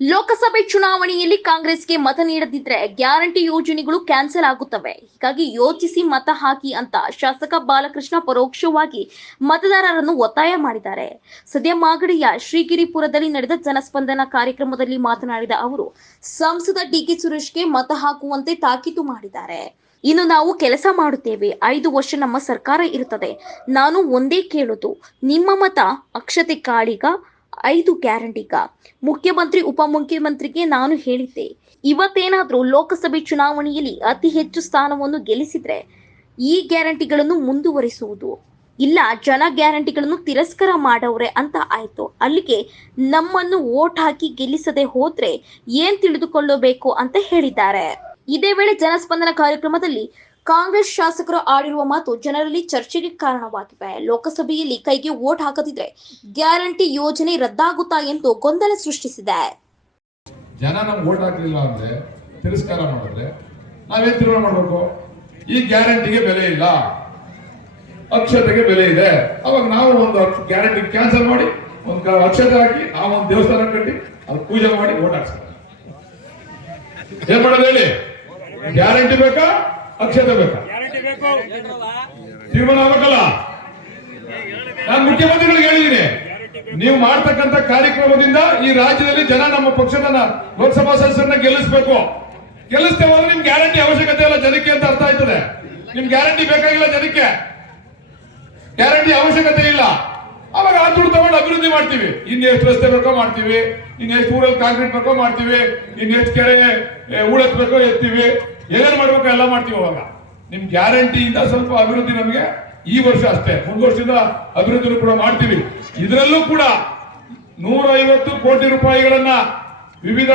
ಲೋಕಸಭೆ ಚುನಾವಣೆಯಲ್ಲಿ ಕಾಂಗ್ರೆಸ್ಗೆ ಮತ ನೀಡದಿದ್ರೆ ಗ್ಯಾರಂಟಿ ಯೋಜನೆಗಳು ಕ್ಯಾನ್ಸಲ್ ಆಗುತ್ತವೆ. ಹೀಗಾಗಿ ಯೋಚಿಸಿ ಮತ ಹಾಕಿ ಅಂತ ಶಾಸಕ ಬಾಲಕೃಷ್ಣ ಪರೋಕ್ಷವಾಗಿ ಮತದಾರರನ್ನು ಒತ್ತಾಯ ಮಾಡಿದ್ದಾರೆ. ಸದ್ಯ ಮಾಗಡಿಯ ಶ್ರೀಗಿರಿಪುರದಲ್ಲಿ ನಡೆದ ಜನಸ್ಪಂದನ ಕಾರ್ಯಕ್ರಮದಲ್ಲಿ ಮಾತನಾಡಿದ ಅವರು, ಸಂಸದ ಡಿಕೆ ಸುರೇಶ್ಗೆ ಮತ ಹಾಕುವಂತೆ ತಾಕೀತು ಮಾಡಿದ್ದಾರೆ. ಇನ್ನು ನಾವು ಕೆಲಸ ಮಾಡುತ್ತೇವೆ. ಐದು ವರ್ಷ ನಮ್ಮ ಸರ್ಕಾರ ಇರುತ್ತದೆ. ನಾನು ಒಂದೇ ಕೇಳೋದು, ನಿಮ್ಮ ಮತ ಅಕ್ಷತೆ ಕಾಳಿಗ ಐದು ಗ್ಯಾರಂಟಿಗ ಮುಖ್ಯಮಂತ್ರಿ ಉಪಮುಖ್ಯಮಂತ್ರಿಗೆ ನಾನು ಹೇಳಿದ್ದೆ. ಇವತ್ತೇನಾದ್ರೂ ಲೋಕಸಭೆ ಚುನಾವಣೆಯಲ್ಲಿ ಅತಿ ಹೆಚ್ಚು ಸ್ಥಾನವನ್ನು ಗೆಲ್ಲಿಸಿದ್ರೆ ಈ ಗ್ಯಾರಂಟಿಗಳನ್ನು ಮುಂದುವರಿಸುವುದು. ಇಲ್ಲ, ಜನ ಗ್ಯಾರಂಟಿಗಳನ್ನು ತಿರಸ್ಕಾರ ಮಾಡವ್ರೆ ಅಂತ ಆಯ್ತು. ಅಲ್ಲಿಗೆ ನಮ್ಮನ್ನು ಓಟ್ ಹಾಕಿ ಗೆಲ್ಲಿಸದೆ ಹೋದ್ರೆ ಏನ್ ತಿಳಿದುಕೊಳ್ಳಬೇಕು ಅಂತ ಹೇಳಿದ್ದಾರೆ. ಇದೇ ವೇಳೆ ಜನಸ್ಪಂದನ ಕಾರ್ಯಕ್ರಮದಲ್ಲಿ ಕಾಂಗ್ರೆಸ್ ಶಾಸಕರು ಆಡಿರುವ ಮಾತು ಜನರಲ್ಲಿ ಚರ್ಚೆಗೆ ಕಾರಣವಾಗಿವೆ ಲೋಕಸಭೆಯಲ್ಲಿ ಕೈಗೆ ವೋಟ್ ಹಾಕದಿದ್ರೆ ಗ್ಯಾರಂಟಿ ಯೋಜನೆ ರದ್ದಾಗುತ್ತಾ ಎಂದು ಗೊಂದಲ ಸೃಷ್ಟಿಸಿದೆ. ಜನ ನಮ್ಗೆ ಓಟ್ ಹಾಕಲಿಲ್ಲ ಅಂದ್ರೆ ತಿರಸ್ಕಾರ ಮಾಡಿದ್ರೆ ನಾವೇನ್ ತೀರ್ಮಾನ ಮಾಡಬೇಕು? ಈ ಗ್ಯಾರಂಟಿಗೆ ಬೆಲೆ ಇಲ್ಲ. ಅಕ್ಷತೆಗೆ ಬೆಲೆ ಇದೆ. ಅವಾಗ ನಾವು ಒಂದು ಗ್ಯಾರಂಟಿ ಕ್ಯಾನ್ಸಲ್ ಮಾಡಿ, ಒಂದು ಅಕ್ಷತೆ ಹಾಕಿ, ಆ ಒಂದು ದೇವಸ್ಥಾನ ಕಟ್ಟಿ ಅದು ಪೂಜೆ ಮಾಡಿ ಓಟ್ ಹಾಕ್ಸ್ತಾರೆ ಏನ್ ಮಾಡೋದು ಹೇಳಿ? ಗ್ಯಾರಂಟಿ ಬೇಕಾ? ಅಕ್ಷತೆ ಬೇಕಾ? ತೀರ್ಮಾನ ಆಗ್ಬೇಕಲ್ಲ? ನಾನು ಮುಖ್ಯಮಂತ್ರಿಗಳಿಗೆ ಹೇಳಿದ್ದೀನಿ ನೀವು ಮಾಡ್ತಕ್ಕಂತ ಕಾರ್ಯಕ್ರಮದಿಂದ ಈ ರಾಜ್ಯದಲ್ಲಿ ಜನ ನಮ್ಮ ಪಕ್ಷದ ಲೋಕಸಭಾ ಸದಸ್ಯರನ್ನ ಗೆಲ್ಲಿಸ್ಬೇಕು. ಗೆಲ್ಲಿಸ್ತೇವೆ ಅಂದ್ರೆ ನಿಮ್ ಗ್ಯಾರಂಟಿ ಅವಶ್ಯಕತೆ ಇಲ್ಲ ಜನಕ್ಕೆ ಅಂತ ಅರ್ಥ ಆಯ್ತದೆ. ನಿಮ್ ಗ್ಯಾರಂಟಿ ಬೇಕಾಗಿಲ್ಲ ಜನಕ್ಕೆ. ಗ್ಯಾರಂಟಿ ಅವಶ್ಯಕತೆ ಇಲ್ಲ. ಅವಾಗ ಆ ದುಡ್ಡು ತಗೊಂಡು ಅಭಿವೃದ್ಧಿ ಮಾಡ್ತೀವಿ. ಇನ್ನೆಷ್ಟು ರಸ್ತೆ ಬೇಕೋ ಮಾಡ್ತೀವಿ. ಇನ್ನೆಷ್ಟು ಊರಲ್ಲಿ ಕಾಂಕ್ರೀಟ್ ಬೇಕೋ ಮಾಡ್ತೀವಿ. ಇನ್ನೆಷ್ಟು ಕೆರೆ ಏ, ಬೇಕೋ ಎತ್ತೀವಿ. ಏನೇನ್ ಮಾಡ್ಬೇಕೋ ಎಲ್ಲ ಮಾಡ್ತೀವಿ ಅವಾಗ. ನಿಮ್ ಗ್ಯಾರಂಟಿಯಿಂದ ಸ್ವಲ್ಪ ಅಭಿವೃದ್ಧಿ ನಮಗೆ ಈ ವರ್ಷ ಅಷ್ಟೇ. ಮುಂದ್ ವರ್ಷದಿಂದ ಅಭಿವೃದ್ಧಿ ಕೂಡ ಮಾಡ್ತೀವಿ. ಇದರಲ್ಲೂ ಕೂಡ ನೂರ ಐವತ್ತು ಕೋಟಿ ರೂಪಾಯಿಗಳನ್ನ ವಿವಿಧ